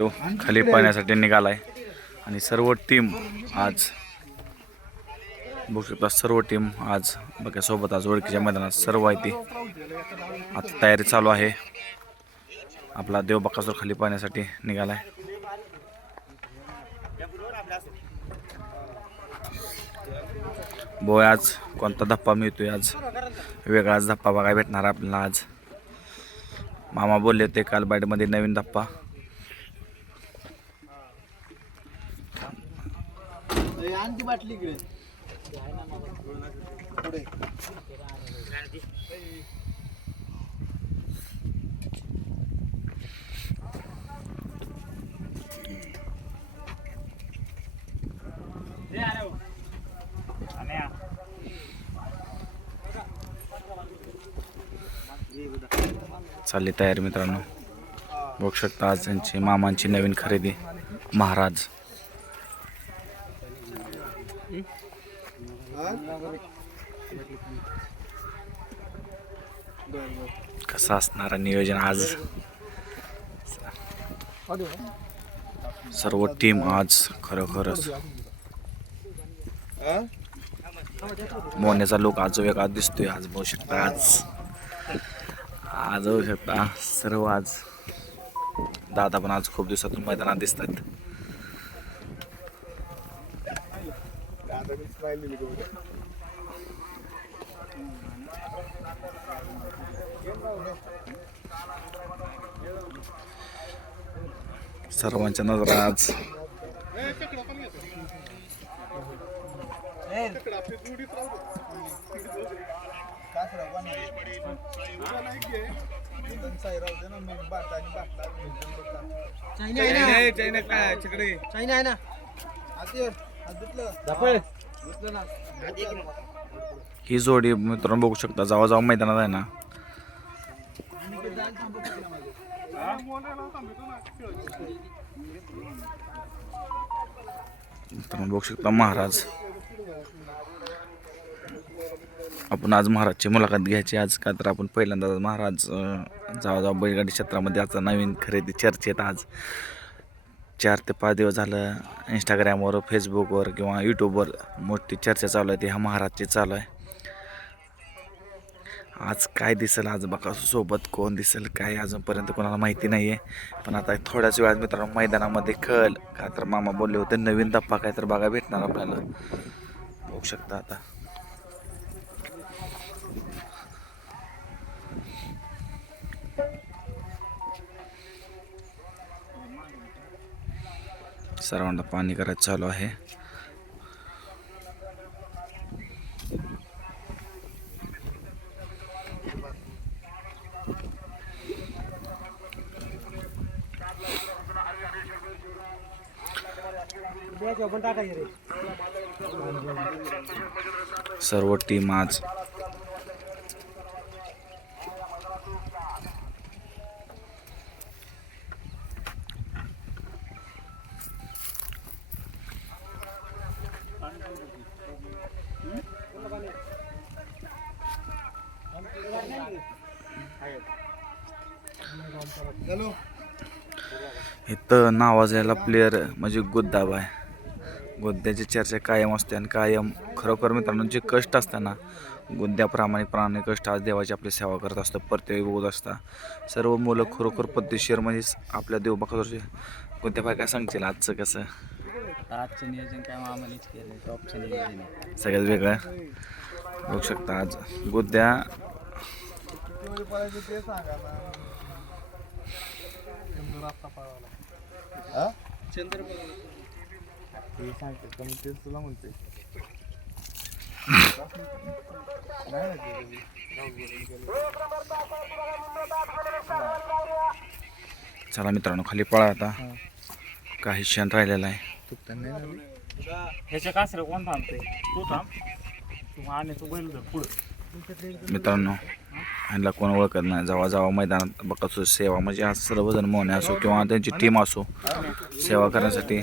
तो खाली पाहण्यासाठी निघालाय आणि सर्व टीम आज बघू शकता. सर्व टीम आज बघा सोबत आज ओळखीच्या मैदानात सर्व आहे ती आता तयारी चालू आहे. आपला देव बकासूर खाली पाहण्यासाठी निघालाय. बोय आज कोणता धप्पा मिळतोय, आज वेगळाच धप्पा बघायला भेटणार आपल्याला. आज मामा बोलले होते काल बाईटमध्ये नवीन धप्पा. चालली तयारी मित्रांनो. बघू शकता आज त्यांची मामांची नवीन खरेदी महाराज. कसं असणार नियोजन आज. सर्व टीम आज खरोखरच मोन्याचा लोक आज वेगळा दिसतोय. आज बघू शकता आज बघू शकता सर्व आज दादा पण आज खूप दिवसातून मैदानात दिसतात. सर्वांच्या नजरा आज ही जोडी मित्रांनो बघू शकता. जावा जावा मैदानात आहे ना. मित्रांनो बघू शकता महाराज. आपण आज महाराजची मुलाखत घ्यायची आज का तर आपण पहिल्यांदा महाराज जावा जावा बैलगाडी क्षेत्रामध्ये आता नवीन खरेदी चर्चेत. आज 4 ते 5 दिवस झालं इंस्टाग्रामवर, फेसबुकवर किंवा यूट्यूबवर मोठी चर्चा चालू आहे. ती हा महाराजची चालू आहे. आज काय दिसेल, आज बकासूर सोबत कोण दिसेल काय अजूनपर्यंत कोणाला माहिती नाही आहे. पण आता थोड्याच वेळात मित्रांनो मैदानामध्ये कळेल. का तर मामा बोलले होते नवीन धप्पा काय तर बघा भेटणार आपल्याला. बघू शकता आता सर्वांना पाणी करायचं चालू आहे. सर्व टीम आज इथं नावाजलेला प्लेयर म्हणजे गुद्दाब आहे. गुद्द्याची चर्चा कायम असते आणि कायम खरोखर मित्रांनो जे कष्ट असताना गुद्द्याप्रमाणे कष्ट आज देवाची आपली सेवा करत असतं. प्रत्येक बोलत असता सर्व मुलं खरोखर पद्धतशीर म्हणजे आपल्या देव बकासूरचे. गुद्द्या बाय काय सांगतील आजचं कसं? आजचं नियोजन काय मामानेच केलं, टॉपचं नियोजन आहे सगळ्यात वेगळं. बघू शकता आज गुद्द्या तुला म्हणते चला मित्रांनो खाली पळा आता. काही क्षण राहिलेला आहे. ह्याच्या कासर कोण थांबते? तू थांब, तू आणि तू बैल पुढं. मित्रांनो ह्यांना कोण ओळखत नाही. जावा जावा मैदानात बकासूर सेवा म्हणजे आज सर्वजण मोने असो किंवा त्यांची टीम असो सेवा करण्यासाठी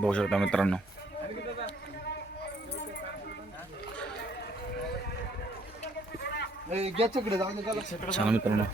बघू शकता मित्रांनो, चला मित्रांनो.